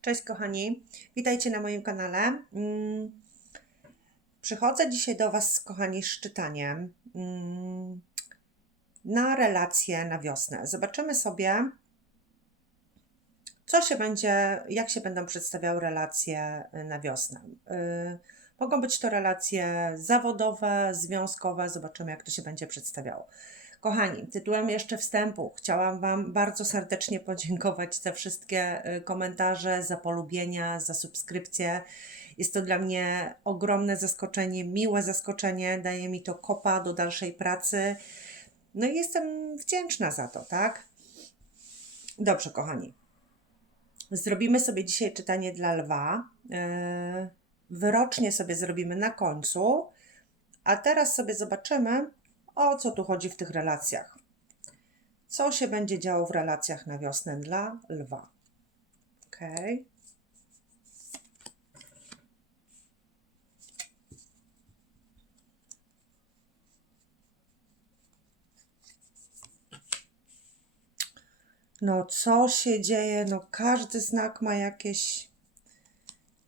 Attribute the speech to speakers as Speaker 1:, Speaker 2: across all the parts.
Speaker 1: Cześć kochani, witajcie na moim kanale. Mm, Przychodzę dzisiaj do Was, kochani, z czytaniem mm, na relacje na wiosnę. Zobaczymy sobie, co się będzie, jak się będą przedstawiały relacje y, na wiosnę. Y, Mogą być to relacje zawodowe, związkowe, zobaczymy, jak to się będzie przedstawiało. Kochani, tytułem jeszcze wstępu chciałam Wam bardzo serdecznie podziękować za wszystkie y, komentarze, za polubienia, za subskrypcje. Jest to dla mnie ogromne zaskoczenie, miłe zaskoczenie, daje mi to kopa do dalszej pracy. No i jestem wdzięczna za to, tak? Dobrze, kochani. Zrobimy sobie dzisiaj czytanie dla lwa. Yy, Wyrocznie sobie zrobimy na końcu, a teraz sobie zobaczymy, o co tu chodzi w tych relacjach. Co się będzie działo w relacjach na wiosnę dla lwa? Ok. No, co się dzieje? No, każdy znak ma jakieś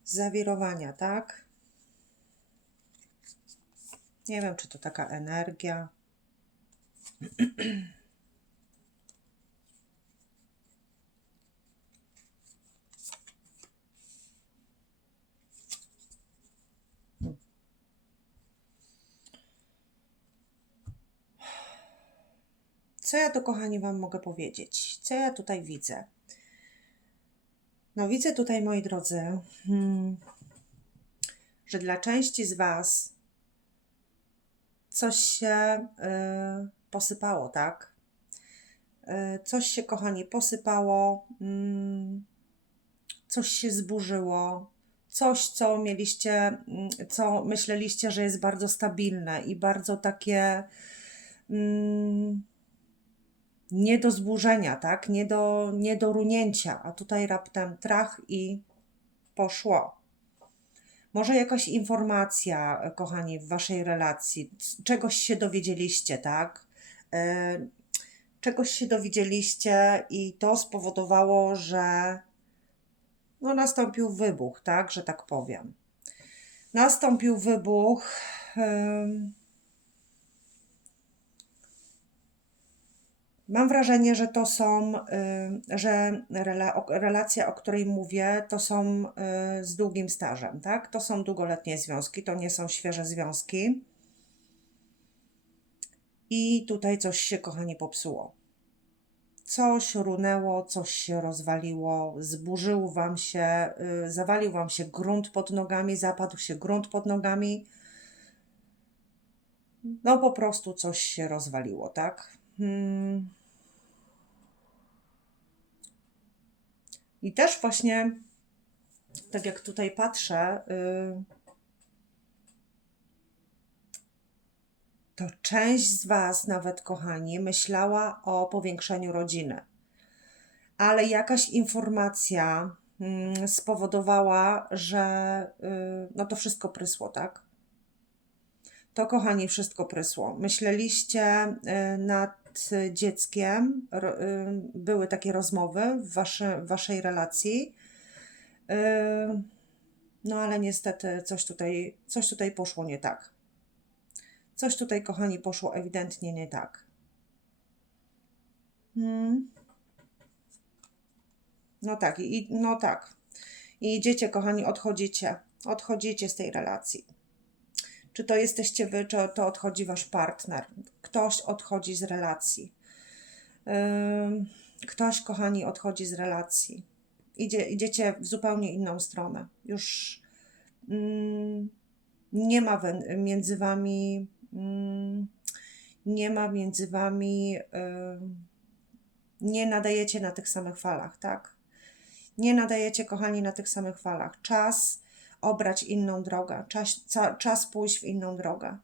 Speaker 1: zawirowania, tak? Nie wiem, czy to taka energia. Co ja tu, kochani, Wam mogę powiedzieć? Co ja tutaj widzę? No, widzę tutaj, moi drodzy, hmm, że dla części z Was coś się y, posypało, tak? Y, coś się, kochani, posypało, mm, coś się zburzyło, coś, co mieliście, mm, co myśleliście, że jest bardzo stabilne i bardzo takie mm, nie do zburzenia, tak? Nie do, nie do runięcia, a tutaj raptem trach i poszło. Może jakaś informacja, kochani, w waszej relacji, czegoś się dowiedzieliście, tak? E, Czegoś się dowiedzieliście i to spowodowało, że no, nastąpił wybuch, tak? Że tak powiem. Nastąpił wybuch. Mam wrażenie, że to są, y, że relacja, o której mówię, to są y, z długim stażem, tak? To są długoletnie związki, to nie są świeże związki. I tutaj coś się, kochani, popsuło. Coś runęło, coś się rozwaliło, zburzył wam się, y, zawalił wam się grunt pod nogami, zapadł się grunt pod nogami. No po prostu coś się rozwaliło, tak? Hmm. I też właśnie, tak jak tutaj patrzę, y, to część z Was, nawet kochani, myślała o powiększeniu rodziny, ale jakaś informacja mm, spowodowała, że y, no to wszystko prysło, tak? To, kochani, wszystko prysło. Myśleliście y, nad dzieckiem, y, były takie rozmowy w, w waszej relacji. No ale niestety coś tutaj, coś tutaj poszło nie tak. Coś tutaj, kochani, poszło ewidentnie nie tak. Hmm. No tak, i, no tak. I idziecie, kochani, odchodzicie. Odchodzicie z tej relacji. Czy to jesteście wy, czy to odchodzi wasz partner. Ktoś odchodzi z relacji. Ktoś, kochani, odchodzi z relacji. Idzie, idziecie w zupełnie inną stronę. Już mm, nie ma między wami, nie ma między wami, nie nadajecie na tych samych falach, tak? Nie nadajecie, kochani, na tych samych falach. Czas obrać inną drogę, czas, czas pójść w inną drogę.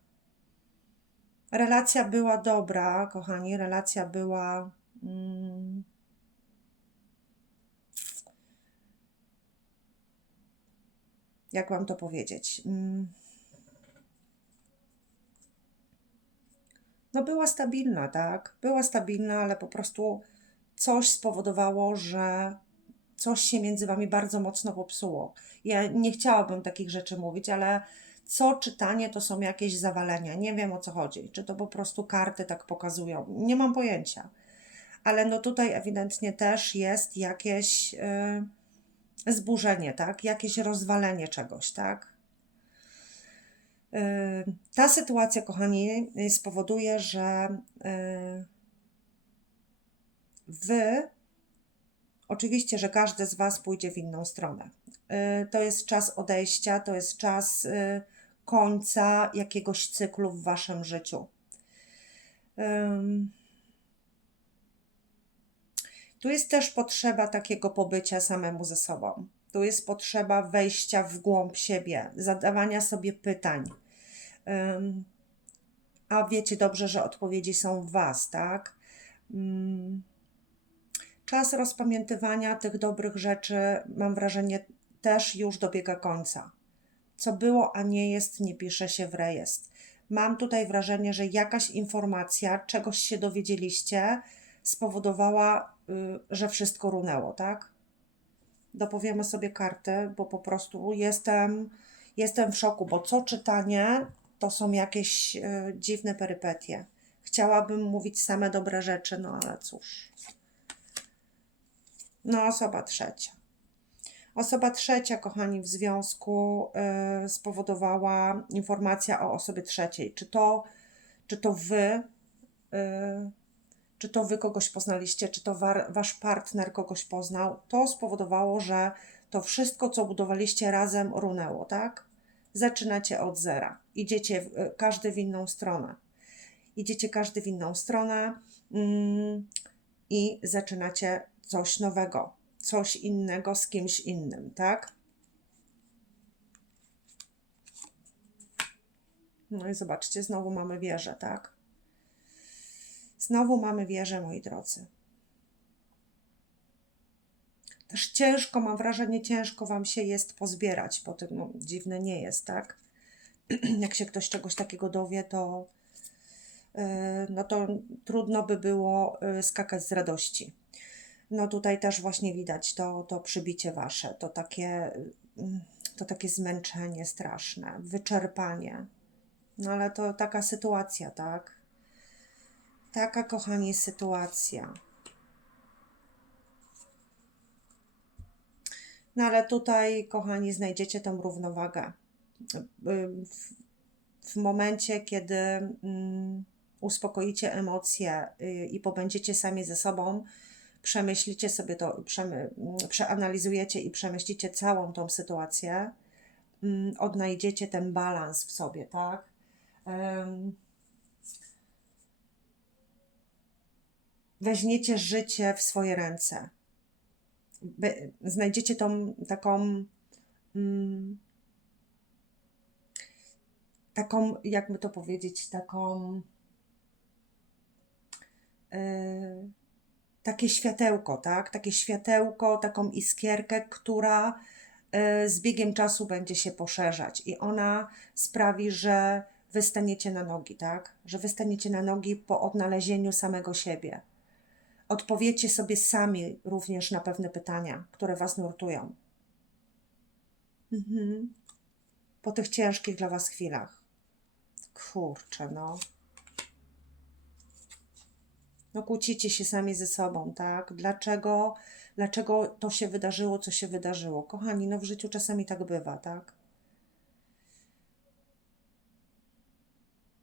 Speaker 1: Relacja była dobra, kochani, relacja była. Mm, jak wam to powiedzieć? Mm, no, była stabilna, tak? Była stabilna, ale po prostu coś spowodowało, że coś się między wami bardzo mocno popsuło. Ja nie chciałabym takich rzeczy mówić, ale co czytanie to są jakieś zawalenia. Nie wiem o co chodzi. Czy to po prostu karty tak pokazują? Nie mam pojęcia. Ale no tutaj ewidentnie też jest jakieś yy, zburzenie, tak? Jakieś rozwalenie czegoś, tak? Yy, ta sytuacja, kochani, spowoduje, że yy, wy Oczywiście, że każdy z Was pójdzie w inną stronę. Y, To jest czas odejścia, to jest czas y, końca jakiegoś cyklu w Waszym życiu. Tu jest też potrzeba takiego pobycia samemu ze sobą. Tu jest potrzeba wejścia w głąb siebie, zadawania sobie pytań. A wiecie dobrze, że odpowiedzi są w Was, tak? Ym. Czas rozpamiętywania tych dobrych rzeczy, mam wrażenie, też już dobiega końca. Co było, a nie jest, nie pisze się w rejestr. Mam tutaj wrażenie, że jakaś informacja, czegoś się dowiedzieliście, spowodowała, y, że wszystko runęło, tak? Dopowiemy sobie karty, bo po prostu jestem, jestem w szoku, bo co czytanie to są jakieś y, dziwne perypetie. Chciałabym mówić same dobre rzeczy, no ale cóż. No, osoba trzecia. Osoba trzecia, kochani, w związku y, spowodowała informacja o osobie trzeciej. Czy to, czy to wy, y, czy to wy kogoś poznaliście, czy to war, wasz partner kogoś poznał, to spowodowało, że to wszystko, co budowaliście razem, runęło, tak? Zaczynacie od zera. Idziecie y, każdy w inną stronę. Idziecie każdy w inną stronę mm, i zaczynacie coś nowego, coś innego z kimś innym, tak? No i zobaczcie, znowu mamy wieżę, tak? Znowu mamy wieżę, moi drodzy. Też ciężko, mam wrażenie, ciężko Wam się jest pozbierać po tym, no, dziwne nie jest, tak? Jak się ktoś czegoś takiego dowie, to, yy, no to trudno by było yy, skakać z radości no tutaj też właśnie widać to, to przybicie wasze, to takie, to takie zmęczenie straszne, wyczerpanie. No ale to taka sytuacja, tak? Taka, kochani, sytuacja. No ale tutaj, kochani, znajdziecie tą równowagę. W, w momencie, kiedy mm, uspokoicie emocje y, i pobędziecie sami ze sobą, przemyślicie sobie to, przemy, przeanalizujecie i przemyślicie całą tą sytuację, mm, odnajdziecie ten balans w sobie, tak? Weźmiecie życie w swoje ręce. Znajdziecie tą taką mm, taką, jakby to powiedzieć, taką yy, takie światełko, tak? Takie światełko, taką iskierkę, która e, z biegiem czasu będzie się poszerzać i ona sprawi, że wystaniecie na nogi, tak? Że wystaniecie na nogi po odnalezieniu samego siebie. Odpowiecie sobie sami również na pewne pytania, które Was nurtują. Mhm. Po tych ciężkich dla Was chwilach. Kurczę, no no kłócicie się sami ze sobą, tak? Dlaczego, dlaczego to się wydarzyło, co się wydarzyło? Kochani, no w życiu czasami tak bywa, tak?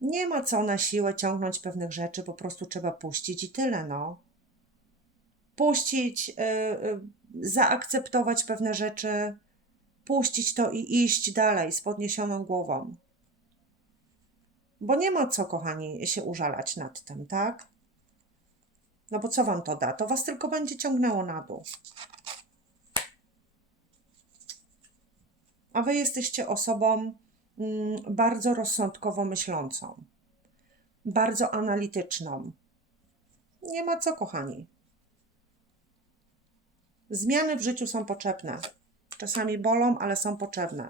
Speaker 1: Nie ma co na siłę ciągnąć pewnych rzeczy, po prostu trzeba puścić i tyle, no. Puścić, yy, yy, zaakceptować pewne rzeczy, puścić to i iść dalej z podniesioną głową. Bo nie ma co, kochani, się użalać nad tym, tak? No bo co wam to da? To was tylko będzie ciągnęło na dół. A wy jesteście osobą mm, bardzo rozsądkowo myślącą, bardzo analityczną. Nie ma co, kochani. Zmiany w życiu są potrzebne. Czasami bolą, ale są potrzebne.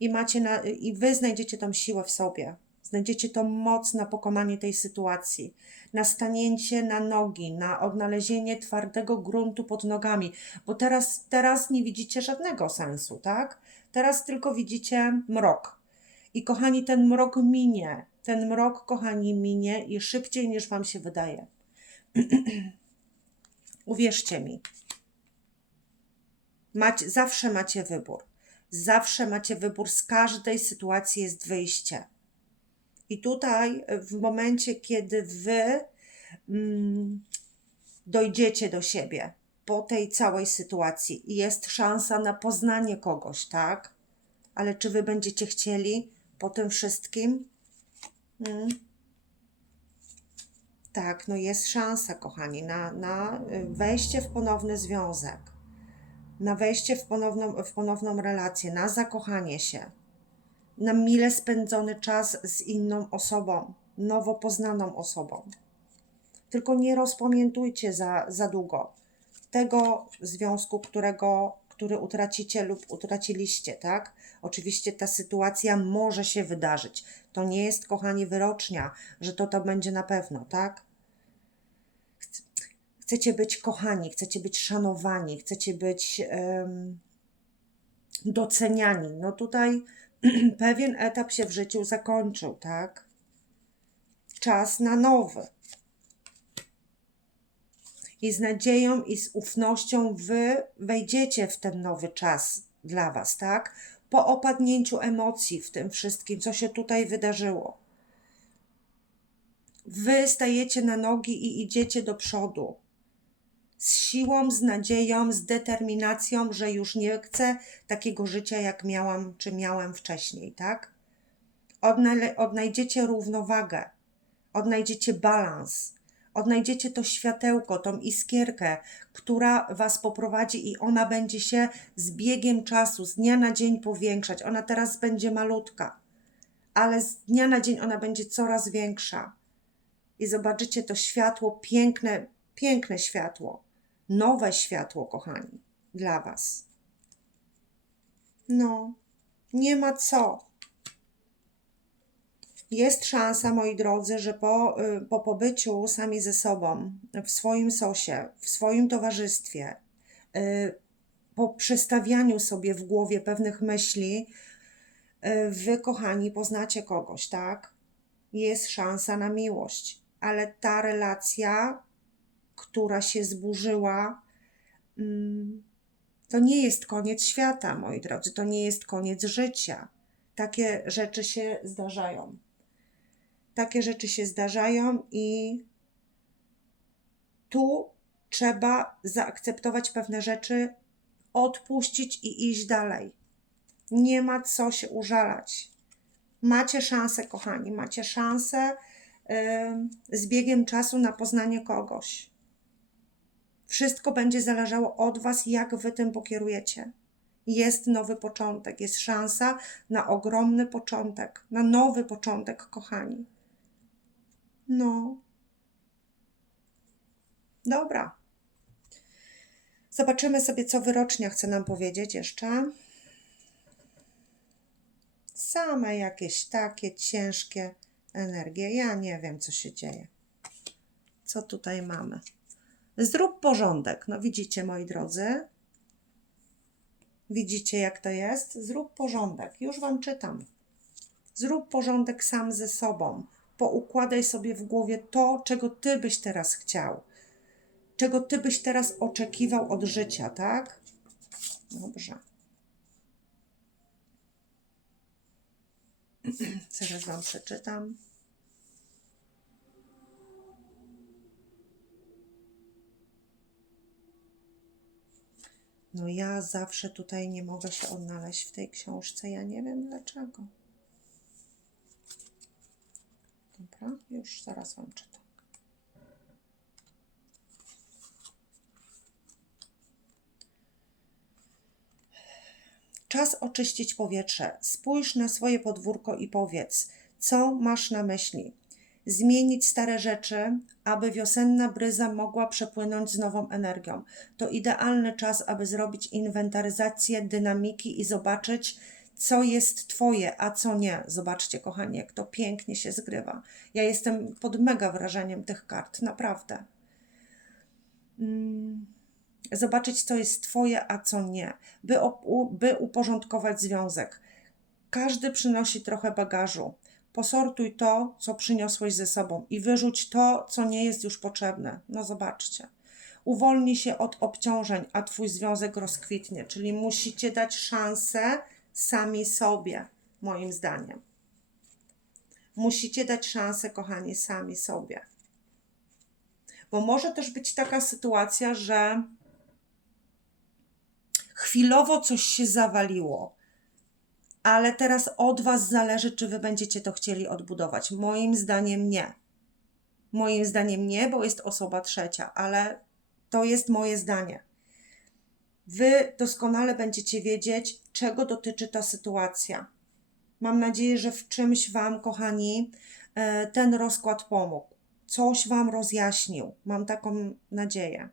Speaker 1: I macie na, i wy znajdziecie tą siłę w sobie. Znajdziecie to moc na pokonanie tej sytuacji, na stanięcie na nogi, na odnalezienie twardego gruntu pod nogami, bo teraz, teraz nie widzicie żadnego sensu, tak? Teraz tylko widzicie mrok. I kochani, ten mrok minie. Ten mrok, kochani, minie i szybciej niż Wam się wydaje. Uwierzcie mi. Macie, zawsze macie wybór. Zawsze macie wybór. Z każdej sytuacji jest wyjście. I tutaj, w momencie, kiedy Wy mm, dojdziecie do siebie po tej całej sytuacji, jest szansa na poznanie kogoś, tak? Ale czy Wy będziecie chcieli po tym wszystkim? Mm. Tak, no jest szansa, kochani, na, na y, wejście w ponowny związek, na wejście w ponowną, w ponowną relację, na zakochanie się, na mile spędzony czas z inną osobą, nowo poznaną osobą. Tylko nie rozpamiętujcie za, za długo tego związku, którego, który utracicie lub utraciliście, tak? Oczywiście ta sytuacja może się wydarzyć. To nie jest, kochani, wyrocznia, że to to będzie na pewno, tak? Chc- Chcecie być kochani, chcecie być szanowani, chcecie być em, doceniani. No tutaj pewien etap się w życiu zakończył, tak? Czas na nowy. I z nadzieją i z ufnością wy wejdziecie w ten nowy czas dla was, tak? Po opadnięciu emocji w tym wszystkim, co się tutaj wydarzyło. Wy stajecie na nogi i idziecie do przodu. Z siłą, z nadzieją, z determinacją, że już nie chcę takiego życia, jak miałam czy miałem wcześniej, tak? Odnajdziecie równowagę, odnajdziecie balans, odnajdziecie to światełko, tą iskierkę, która Was poprowadzi i ona będzie się z biegiem czasu, z dnia na dzień powiększać. Ona teraz będzie malutka, ale z dnia na dzień ona będzie coraz większa. I zobaczycie to światło, piękne, piękne światło, nowe światło, kochani, dla Was. No, nie ma co. Jest szansa, moi drodzy, że po, y, po pobyciu sami ze sobą, w swoim sosie, w swoim towarzystwie, y, po przestawianiu sobie w głowie pewnych myśli, y, wy, kochani, poznacie kogoś, tak? Jest szansa na miłość, ale ta relacja, która się zburzyła, mm, to nie jest koniec świata, moi drodzy, to nie jest koniec życia. Takie rzeczy się zdarzają. Takie rzeczy się zdarzają i tu trzeba zaakceptować pewne rzeczy, odpuścić i iść dalej. Nie ma co się użalać. Macie szansę, kochani, macie szansę ym, z biegiem czasu na poznanie kogoś. Wszystko będzie zależało od Was, jak Wy tym pokierujecie. Jest nowy początek, jest szansa na ogromny początek, na nowy początek, kochani. No. Dobra. Zobaczymy sobie, co wyrocznia chce nam powiedzieć jeszcze. Same jakieś takie ciężkie energie. Ja nie wiem, co się dzieje. Co tutaj mamy? Zrób porządek. No widzicie, moi drodzy. Widzicie, jak to jest? Zrób porządek. Już Wam czytam. Zrób porządek sam ze sobą. Poukładaj sobie w głowie to, czego Ty byś teraz chciał. Czego Ty byś teraz oczekiwał od życia, tak? Dobrze. Zaraz Wam przeczytam. No ja zawsze tutaj nie mogę się odnaleźć w tej książce. Ja nie wiem dlaczego. Dobra, już zaraz Wam czytam. Czas oczyścić powietrze. Spójrz na swoje podwórko i powiedz, co masz na myśli. Zmienić stare rzeczy, aby wiosenna bryza mogła przepłynąć z nową energią. To idealny czas, aby zrobić inwentaryzację dynamiki i zobaczyć, co jest Twoje, a co nie. Zobaczcie, kochani, jak to pięknie się zgrywa. Ja jestem pod mega wrażeniem tych kart, naprawdę. Mm, Zobaczyć, co jest Twoje, a co nie, by, by uporządkować związek. Każdy przynosi trochę bagażu. Posortuj to, co przyniosłeś ze sobą i wyrzuć to, co nie jest już potrzebne. No zobaczcie. Uwolnij się od obciążeń, a Twój związek rozkwitnie. Czyli musicie dać szansę sami sobie, moim zdaniem. Musicie dać szansę, kochani, sami sobie. Bo może też być taka sytuacja, że chwilowo coś się zawaliło, ale teraz od Was zależy, czy Wy będziecie to chcieli odbudować. Moim zdaniem nie. Moim zdaniem nie, bo jest osoba trzecia, ale to jest moje zdanie. Wy doskonale będziecie wiedzieć, czego dotyczy ta sytuacja. Mam nadzieję, że w czymś Wam, kochani, e, ten rozkład pomógł. Coś Wam rozjaśnił. Mam taką nadzieję.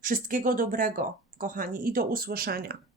Speaker 1: Wszystkiego dobrego, kochani, i do usłyszenia.